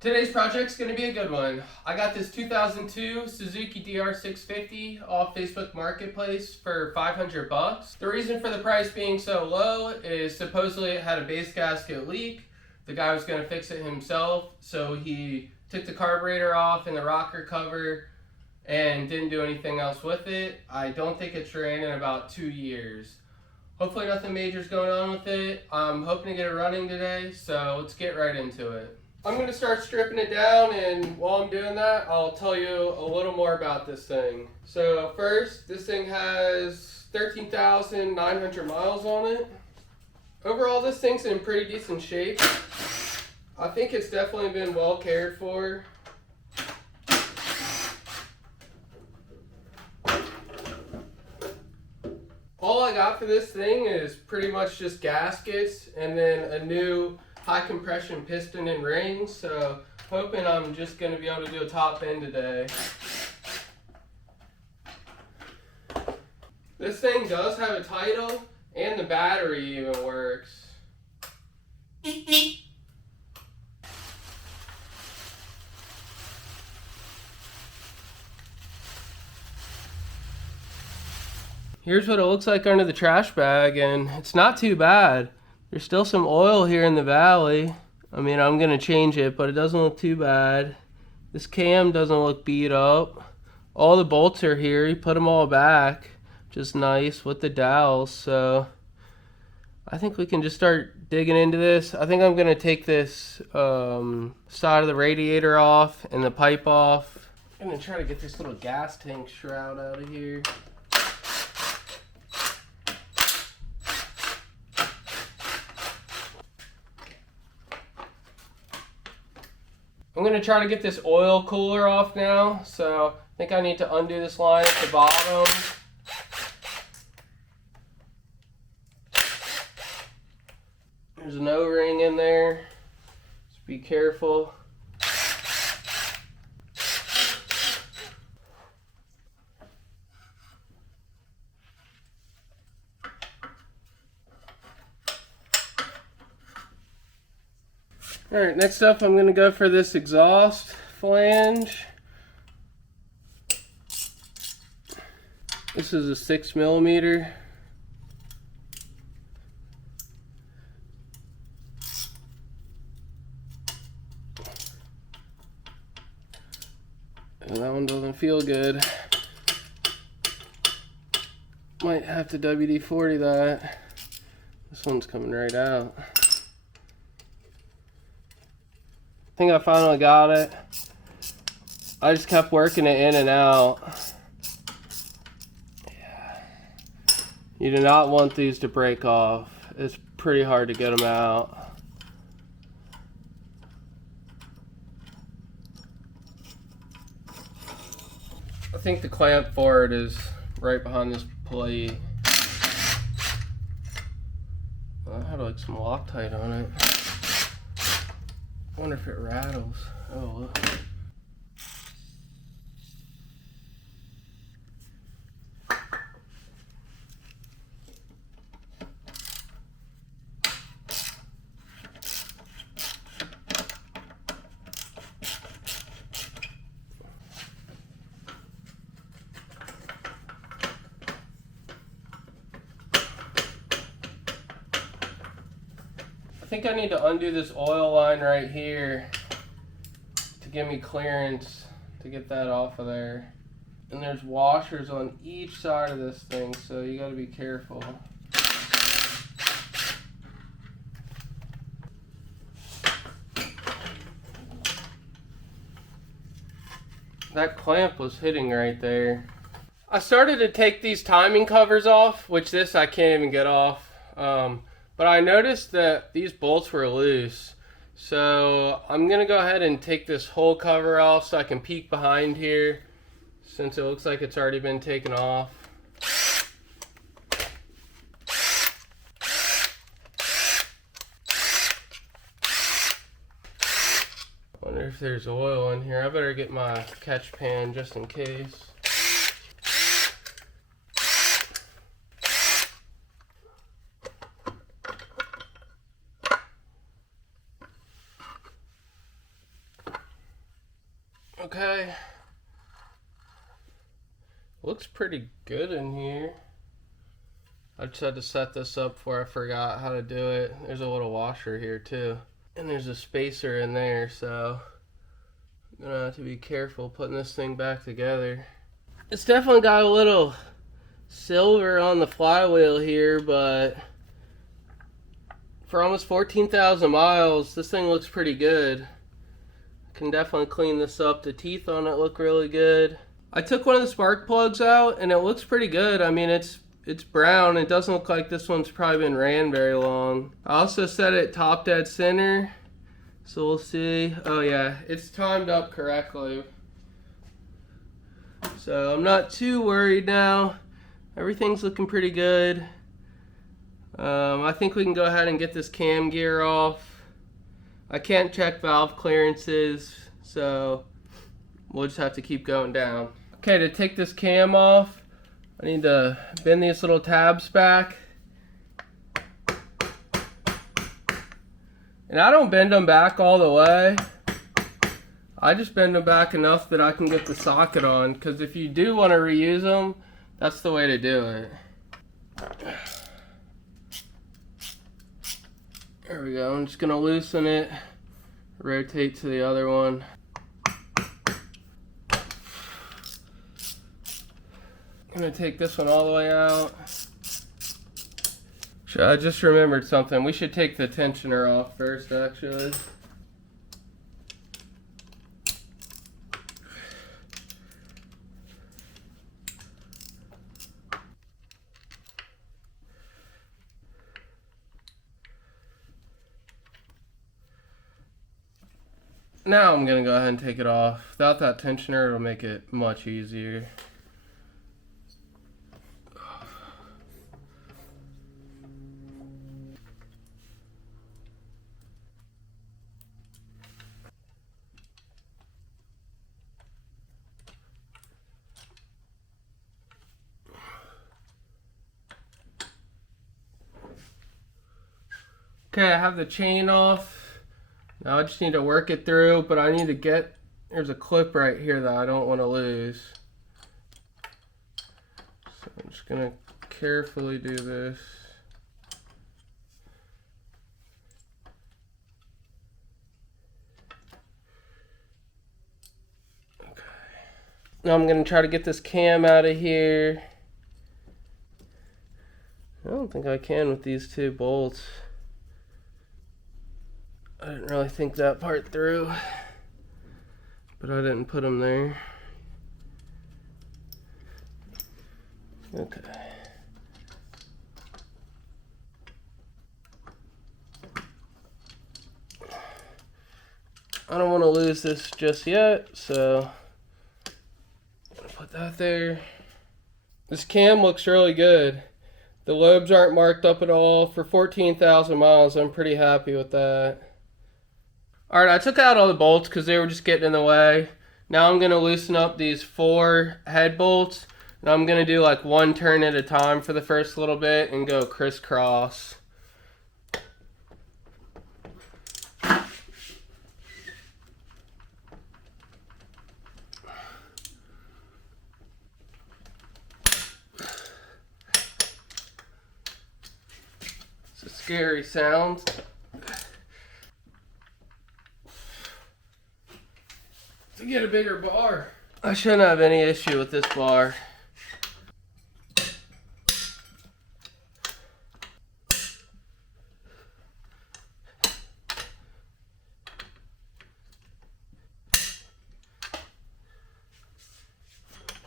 Today's project's going to be a good one. I got this 2002 Suzuki DR650 off Facebook Marketplace for 500 bucks. The reason for the price being so low is supposedly it had a base gasket leak. The guy was going to fix it himself, so he took the carburetor off and the rocker cover and didn't do anything else with it. I don't think it's ran in about 2 years. Hopefully nothing major is going on with it. I'm hoping to get it running today, so let's get right into it. I'm going to start stripping it down, and while I'm doing that, I'll tell you a little more about this thing. So first, this thing has 13,900 miles on it. Overall, this thing's in pretty decent shape. I think it's definitely been well cared for. All I got for this thing is pretty much just gaskets and then a new high compression piston and rings, so hoping I'm just going to be able to do a top end today. This thing does have a title and the battery even works. Here's what it looks like under the trash bag, and it's not too bad. There's still some oil here in the valley. I mean, I'm gonna change it, but it doesn't look too bad. This cam doesn't look beat up. All the bolts are here. He put them all back, which is nice with the dowels. So I think we can just start digging into this. I think I'm gonna take this side of the radiator off and the pipe off. I'm gonna try to get this little gas tank shroud out of here. I'm going to try to get this oil cooler off now, so I think I need to undo this line at the bottom. There's an O-ring in there, just be careful. Alright, next up I'm going to go for this exhaust flange. This is a 6mm. And that one doesn't feel good. Might have to WD-40 that. This one's coming right out. I think I finally got it. I just kept working it in and out. Yeah. You do not want these to break off. It's pretty hard to get them out. I think the clamp for it is right behind this plate. I had like some Loctite on it. I wonder if it rattles. Oh, look. I think I need to undo this oil line right here to give me clearance to get that off of there. And there's washers on each side of this thing, so you gotta be careful. That clamp was hitting right there. I started to take these timing covers off, which this I can't even get off. But I noticed that these bolts were loose. So I'm gonna go ahead and take this whole cover off so I can peek behind here, since it looks like it's already been taken off. Wonder if there's oil in here. I better get my catch pan just in case. Okay. Looks pretty good in here. I just had to set this up before I forgot how to do it. There's a little washer here too. And there's a spacer in there, so I'm gonna have to be careful putting this thing back together. It's definitely got a little silver on the flywheel here, but for almost 14,000 miles, this thing looks pretty good. I can definitely clean this up. The teeth on it look really good. I took one of the spark plugs out and it looks pretty good. I mean, it's brown. It doesn't look like this one's probably been ran very long. I also set it top dead center, so we'll see. Oh yeah, it's timed up correctly. So I'm not too worried now. Everything's looking pretty good. I think we can go ahead and get this cam gear off. I can't check valve clearances, so we'll just have to keep going down. Okay, to take this cam off, I need to bend these little tabs back. And I don't bend them back all the way. I just bend them back enough that I can get the socket on, because if you do want to reuse them, that's the way to do it. There we go. I'm just going to loosen it, rotate to the other one. I'm going to take this one all the way out. I just remembered something. We should take the tensioner off first, actually. Now I'm going to go ahead and take it off. Without that tensioner, it'll make it much easier. Okay, I have the chain off. Now I just need to work it through, but I need to get, there's a clip right here that I don't want to lose. So I'm just going to carefully do this. Okay. Now I'm going to try to get this cam out of here. I don't think I can with these two bolts. I didn't really think that part through, but I didn't put them there. Okay. I don't want to lose this just yet, so I'm gonna put that there. This cam looks really good. The lobes aren't marked up at all. For 14,000 miles, I'm pretty happy with that. Alright, I took out all the bolts because they were just getting in the way. Now I'm going to loosen up these 4 head bolts. And I'm going to do like one turn at a time for the first little bit and go crisscross. It's a scary sound. To get a bigger bar. I shouldn't have any issue with this bar.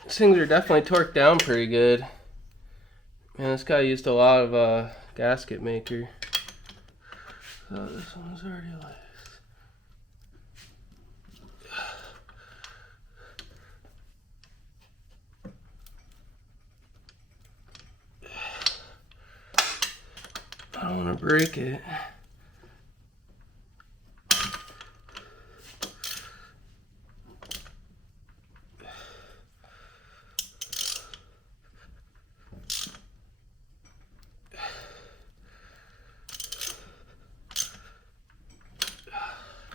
These things are definitely torqued down pretty good. Man, this guy used a lot of gasket maker. So this one's already loose. I don't want to break it.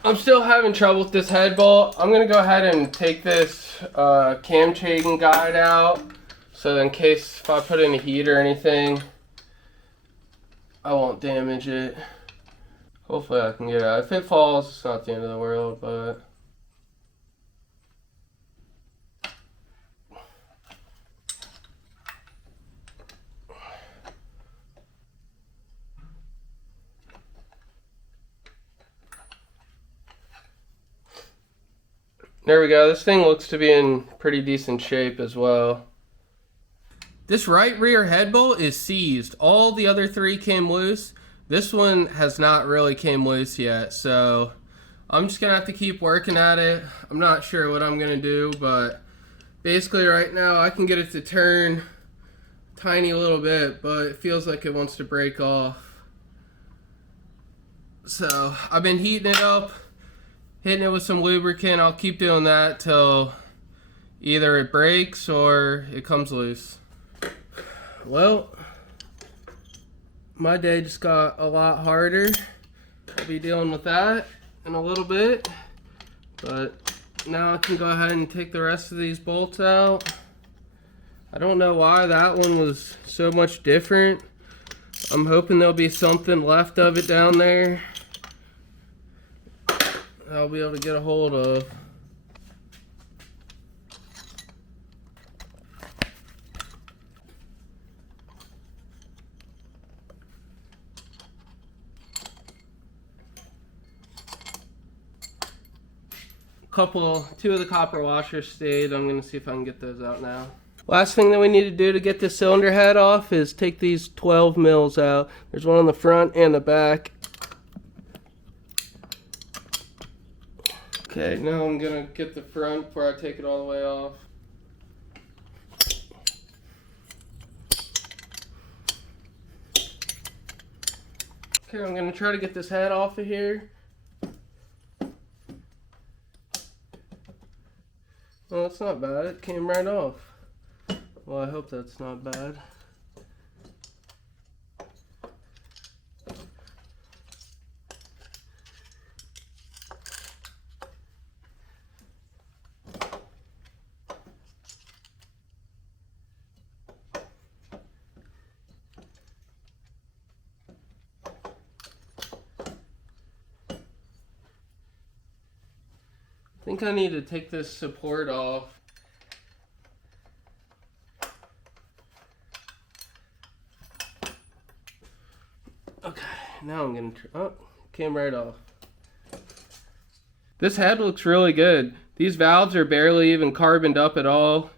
I'm still having trouble with this head bolt. I'm gonna go ahead and take this cam chain guide out, so in case if I put in a heat or anything, I won't damage it. Hopefully I can get it out. If it falls, it's not the end of the world, but there we go. This thing looks to be in pretty decent shape as well. This right rear head bolt is seized. All the other three came loose. This one has not really came loose yet, so I'm just gonna have to keep working at it. I'm not sure what I'm gonna do, but basically right now I can get it to turn a tiny little bit, but it feels like it wants to break off. So I've been heating it up, hitting it with some lubricant. I'll keep doing that till either it breaks or it comes loose. Well, my day just got a lot harder. I'll be dealing with that in a little bit, but now I can go ahead and take the rest of these bolts out. I don't know why that one was so much different. I'm hoping there'll be something left of it down there I'll be able to get a hold of. Two of the copper washers stayed. I'm gonna see if I can get those out now. Last thing that we need to do to get this cylinder head off is take these 12 mils out. There's one on the front and the back. Okay, now I'm gonna get the front before I take it all the way off. Okay, I'm gonna try to get this head off of here. Well, that's not bad. It came right off. Well, I hope that's not bad. I think I need to take this support off. Okay, now I'm gonna, oh, came right off. This head looks really good. These valves are barely even carboned up at all.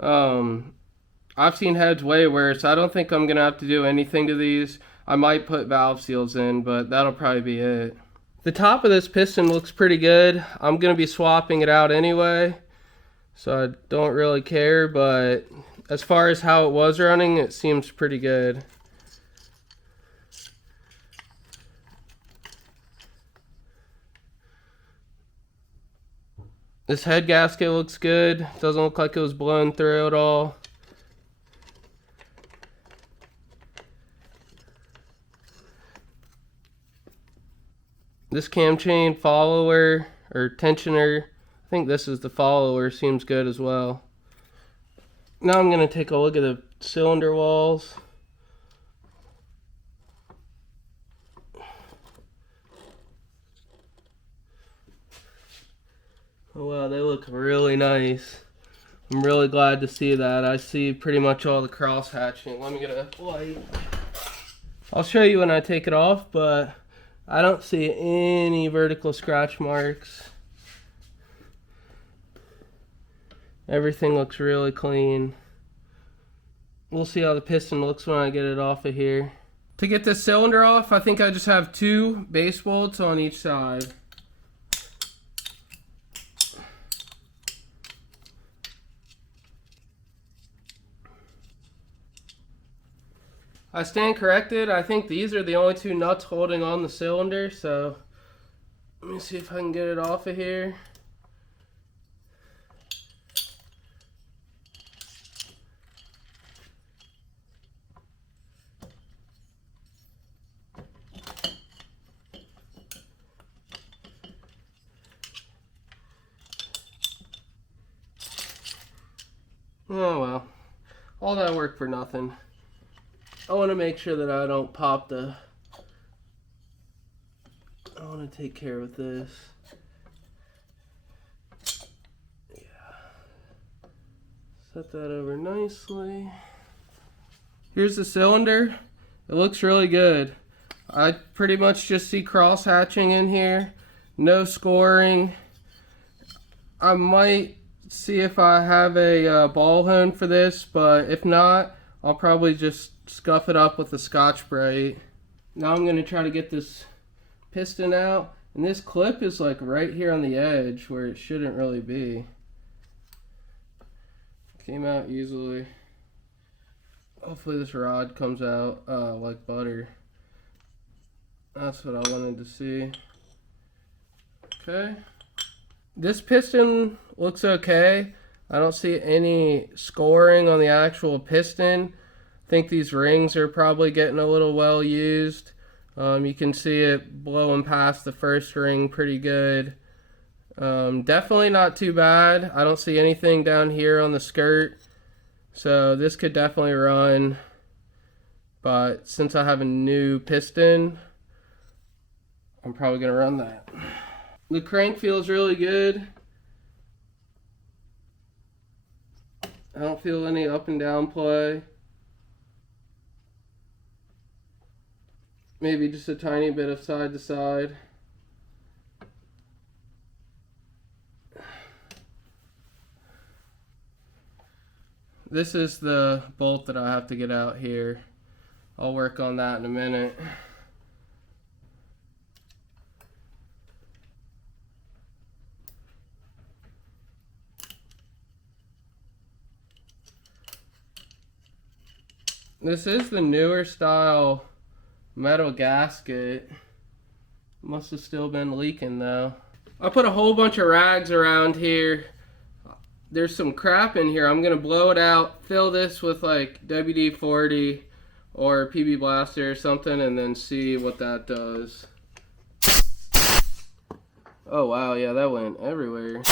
I've seen heads way worse. I don't think I'm gonna have to do anything to these. I might put valve seals in, but that'll probably be it. The top of this piston looks pretty good. I'm gonna be swapping it out anyway, so I don't really care, but as far as how it was running, it seems pretty good. This head gasket looks good. Doesn't look like it was blown through at all. This cam chain follower or tensioner, I think this is the follower, seems good as well. Now I'm going to take a look at the cylinder walls. Oh wow, they look really nice. I'm really glad to see that. I see pretty much all the cross hatching. Let me get a light. I'll show you when I take it off, but I don't see any vertical scratch marks. Everything looks really clean. We'll see how the piston looks when I get it off of here. To get this cylinder off, I think I just have 2 base bolts on each side. I stand corrected. I think these are the only 2 nuts holding on the cylinder, so let me see if I can get it off of here. Oh well, all that work for nothing. I want to make sure that I don't pop the... I want to take care of this. Yeah. Set that over nicely. Here's the cylinder. It looks really good. I pretty much just see cross hatching in here. No scoring. I might see if I have a ball hone for this, but if not, I'll probably just scuff it up with a Scotch-Brite. Now I'm going to try to get this piston out, and this clip is like right here on the edge where it shouldn't really be. Came out easily. Hopefully this rod comes out like butter. That's what I wanted to see. Okay. This piston looks okay. I don't see any scoring on the actual piston. I think these rings are probably getting a little well used. You can see it blowing past the first ring pretty good. Definitely not too bad. I don't see anything down here on the skirt. So this could definitely run. But since I have a new piston, I'm probably going to run that. The crank feels really good. I don't feel any up and down play. Maybe just a tiny bit of side to side. This is the bolt that I have to get out here. I'll work on that in a minute. This is the newer style metal gasket. Must have still been leaking though. I put a whole bunch of rags around here. There's some crap in here. I'm gonna blow it out, fill this with like WD-40 or PB Blaster or something, and then see what that does. Oh wow, yeah, that went everywhere.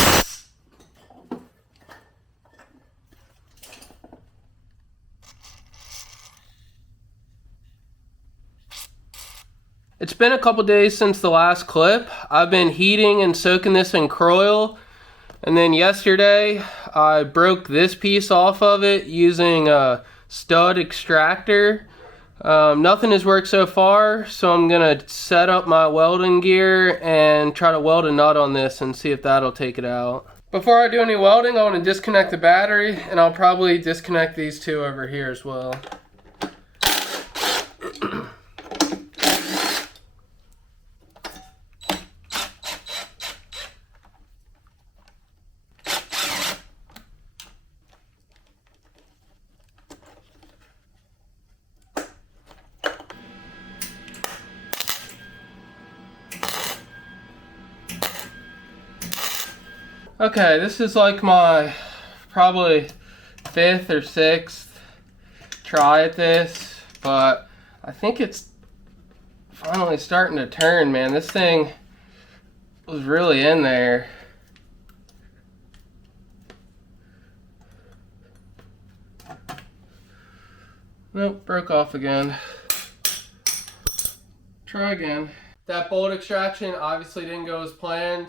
It's been a couple days since the last clip. I've been heating and soaking this in Croil. And then yesterday, I broke this piece off of it using a stud extractor. Nothing has worked so far, so I'm gonna set up my welding gear and try to weld a nut on this and see if that'll take it out. Before I do any welding, I want to disconnect the battery, and I'll probably disconnect these two over here as well. Okay, this is like my probably 5th or 6th try at this, but I think it's finally starting to turn, man. This thing was really in there. Nope, broke off again. Try again. That bolt extraction obviously didn't go as planned.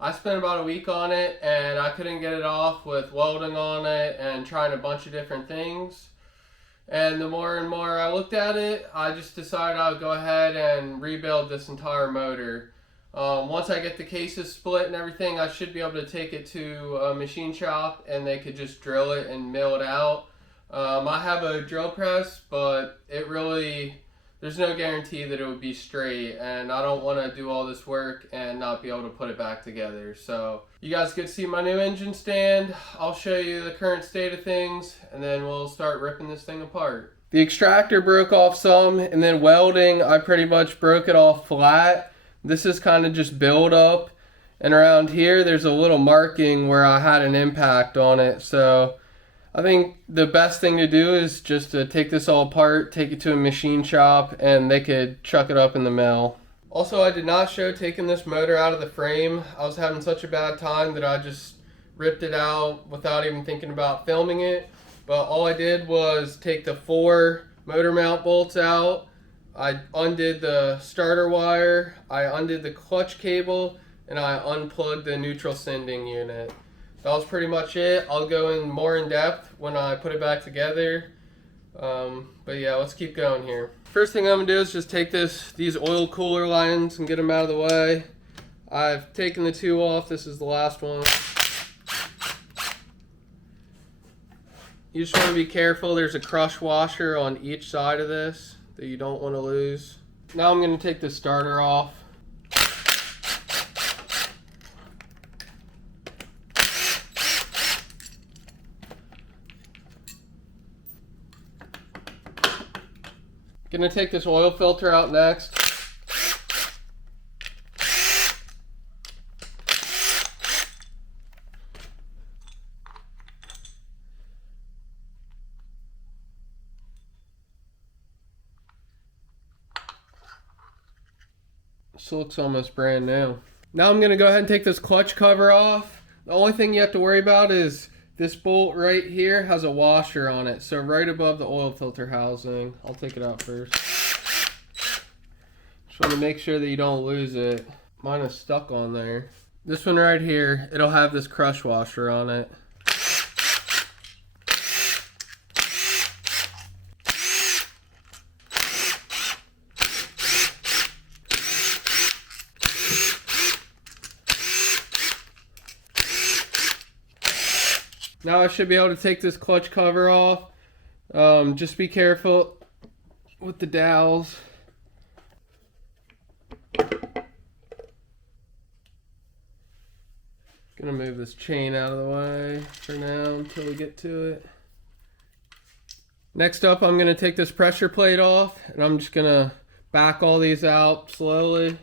I spent about a week on it and I couldn't get it off with welding on it and trying a bunch of different things. And the more and more I looked at it, I just decided I would go ahead and rebuild this entire motor. Once I get the cases split and everything, I should be able to take it to a machine shop and they could just drill it and mill it out. I have a drill press, but there's no guarantee that it would be straight, and I don't want to do all this work and not be able to put it back together. So you guys get to see my new engine stand. I'll show you the current state of things, and then we'll start ripping this thing apart. The extractor broke off some, and then welding, I pretty much broke it off flat. This is kind of just build up, and around here there's a little marking where I had an impact on it. So I think the best thing to do is just to take this all apart, take it to a machine shop, and they could chuck it up in the mill. Also, I did not show taking this motor out of the frame. I was having such a bad time that I just ripped it out without even thinking about filming it. But all I did was take the 4 motor mount bolts out. I undid the starter wire, I undid the clutch cable, and I unplugged the neutral sending unit. That was pretty much it. I'll go in more in depth when I put it back together. But yeah, let's keep going here. First thing I'm gonna do is just take these oil cooler lines and get them out of the way. I've taken the 2 off. This is the last one. You just want to be careful. There's a crush washer on each side of this that you don't want to lose. Now I'm going to take the starter off. Going to take this oil filter out next. This looks almost brand new. Now I'm going to go ahead and take this clutch cover off. The only thing you have to worry about is this bolt right here has a washer on it. So right above the oil filter housing. I'll take it out first. Just want to make sure that you don't lose it. Mine is stuck on there. This one right here, it'll have this crush washer on it. Now I should be able to take this clutch cover off. Just be careful with the dowels. Gonna move this chain out of the way for now until we get to it. Next up, I'm gonna take this pressure plate off, and I'm just gonna back all these out slowly.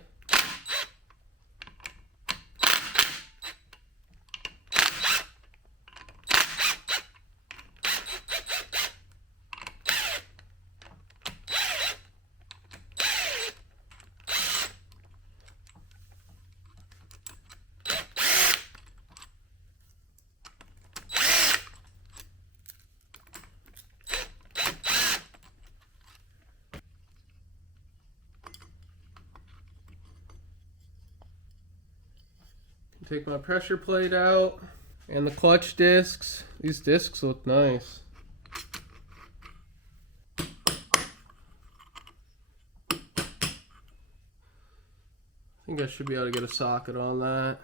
Take my pressure plate out and the clutch discs. These discs look nice. I think I should be able to get a socket on that.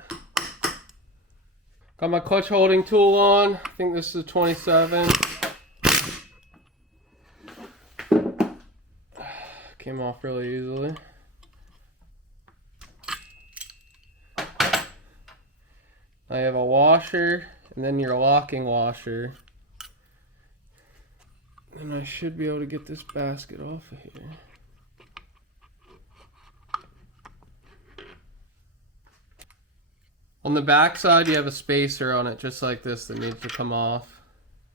Got my clutch holding tool on. I think this is a 27. Came off really easily. I have a washer and then your locking washer. And I should be able to get this basket off of here. On the back side, you have a spacer on it just like this that needs to come off.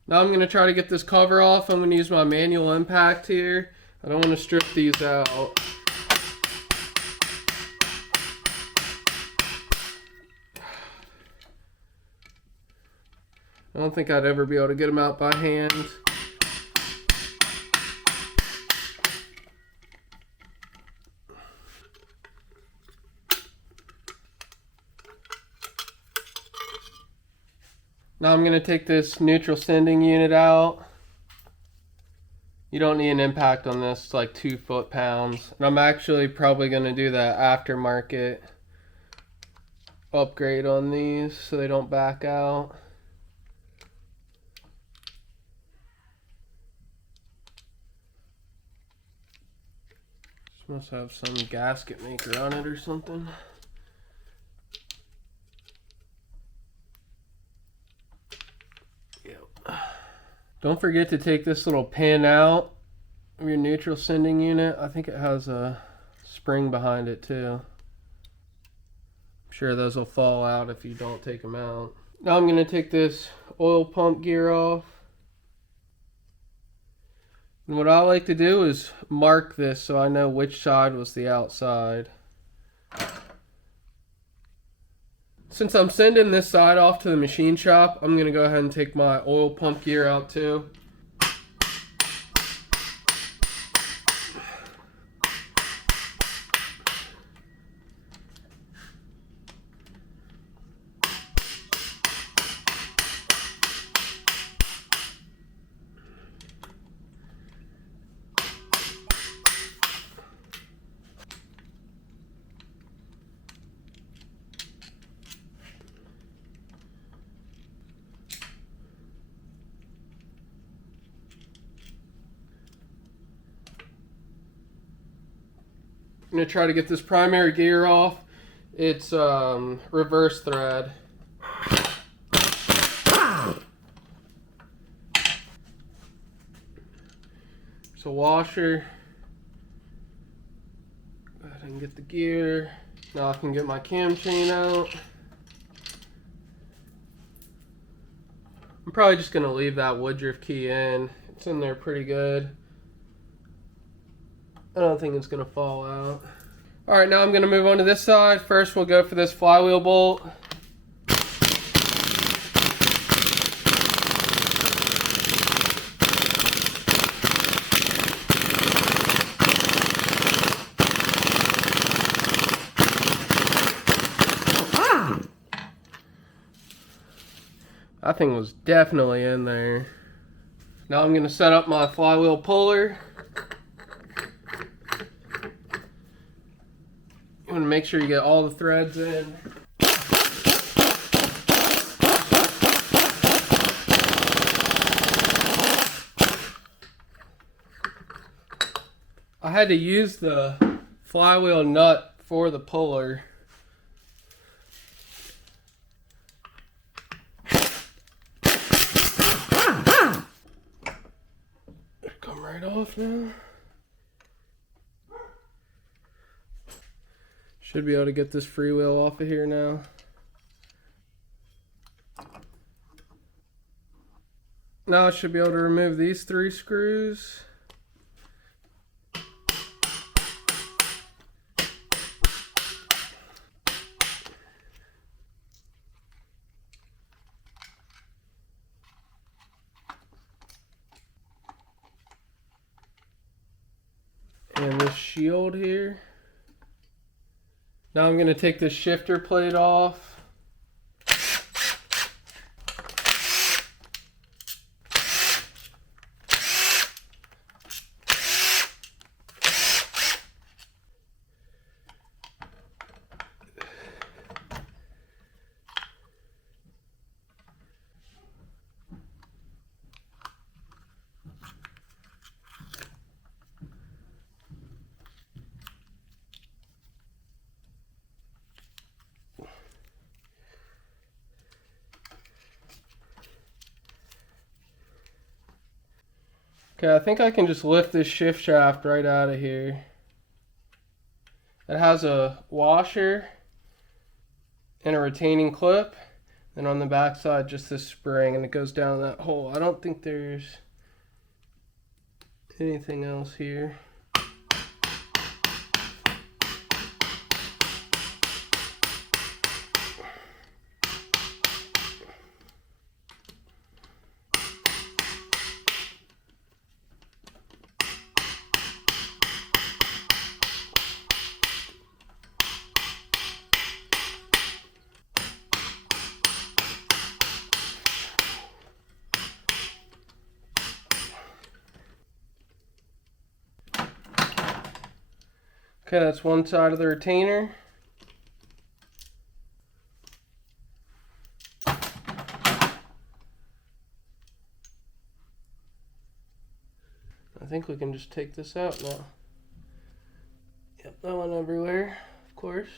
Now I'm going to try to get this cover off. I'm going to use my manual impact here. I don't want to strip these out. I don't think I'd ever be able to get them out by hand. Now I'm going to take this neutral sending unit out. You don't need an impact on this, it's like 2 foot-pounds. And I'm actually probably going to do that aftermarket upgrade on these so they don't back out. Must have some gasket maker on it or something. Yep. Don't forget to take this little pin out of your neutral sending unit. I think it has a spring behind it too. I'm sure those will fall out if you don't take them out. Now I'm going to take this oil pump gear off. And what I like to do is mark this so I know which side was the outside. Since I'm sending this side off to the machine shop, I'm going to go ahead and take my oil pump gear out too. I'm going to try to get this primary gear off. It's reverse thread. It's a washer. Go ahead and get the gear. Now I can get my cam chain out. I'm probably just going to leave that Woodruff key in. It's in there pretty good. I don't think it's going to fall out. Alright, now I'm going to move on to this side. First we'll go for this flywheel bolt. That thing was definitely in there. Now I'm going to set up my flywheel puller. You want to make sure you get all the threads in. I had to use the flywheel nut for the puller. Come right off now. Should be able to get this freewheel off of here now. Now I should be able to remove these 3 screws. And this shield here. Now I'm going to take this shifter plate off. Okay, I think I can just lift this shift shaft right out of here. It has a washer and a retaining clip. Then on the back side, just this spring, and it goes down that hole. I don't think there's anything else here. Okay, that's one side of the retainer. I think we can just take this out now. Yep, that went everywhere, of course.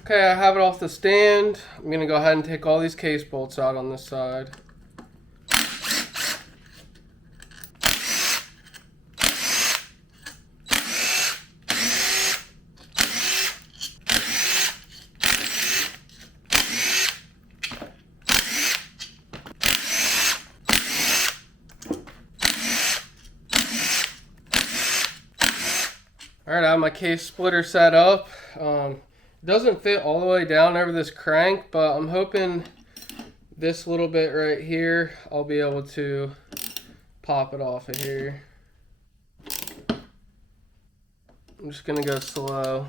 Okay, I have it off the stand. I'm going to go ahead and take all these case bolts out on this side. Alright, I have my case splitter set up. It doesn't fit all the way down over this crank, but I'm hoping this little bit right here, I'll be able to pop it off of here. I'm just gonna go slow.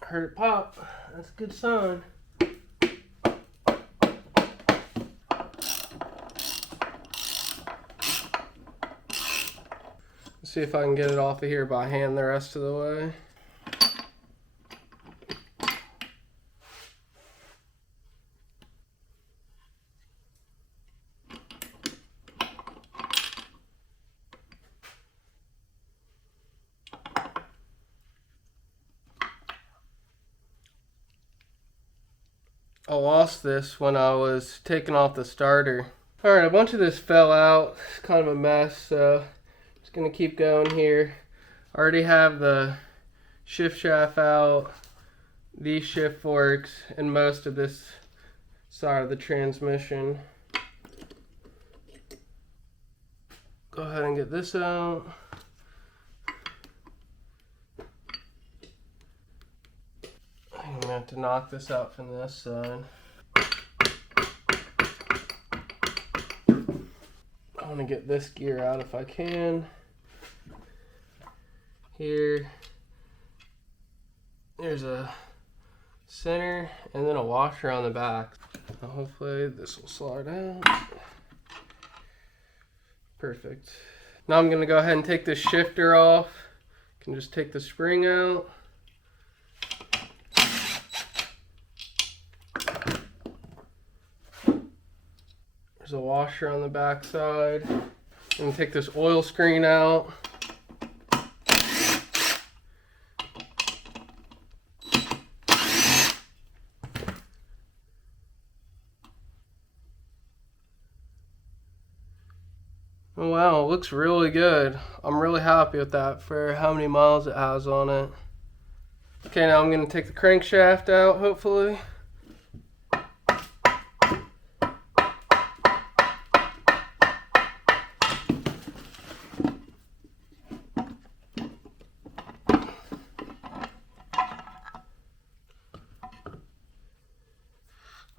Heard it pop. That's a good sign. Let's see if I can get it off of here by hand the rest of the way. I lost this when I was taking off the starter. Alright, a bunch of this fell out. It's kind of a mess, so just gonna keep going here. I already have the shift shaft out, these shift forks, and most of this side of the transmission. Go ahead and get this out. I'm gonna have to knock this out from this side. I want to get this gear out if I can. Here, there's a center and then a washer on the back. Hopefully this will slide out. Perfect. Now I'm gonna go ahead and take this shifter off. Can just take the spring out. There's a washer on the back side. I'm gonna take this oil screen out. Oh wow, it looks really good. I'm really happy with that for how many miles it has on it. Okay, now I'm gonna take the crankshaft out, hopefully.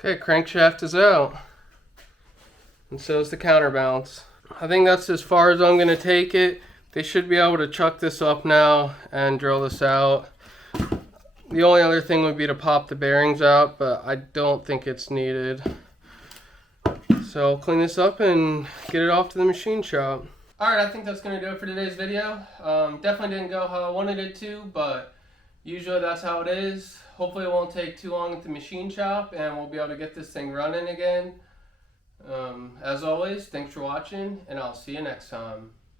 Okay, crankshaft is out. And so is the counterbalance. I think that's as far as I'm going to take it. They should be able to chuck this up now and drill this out. The only other thing would be to pop the bearings out, but I don't think it's needed. So I'll clean this up and get it off to the machine shop. Alright, I think that's going to do it for today's video. Definitely didn't go how I wanted it to, but usually that's how it is. Hopefully it won't take too long at the machine shop and we'll be able to get this thing running again. As always, thanks for watching and I'll see you next time.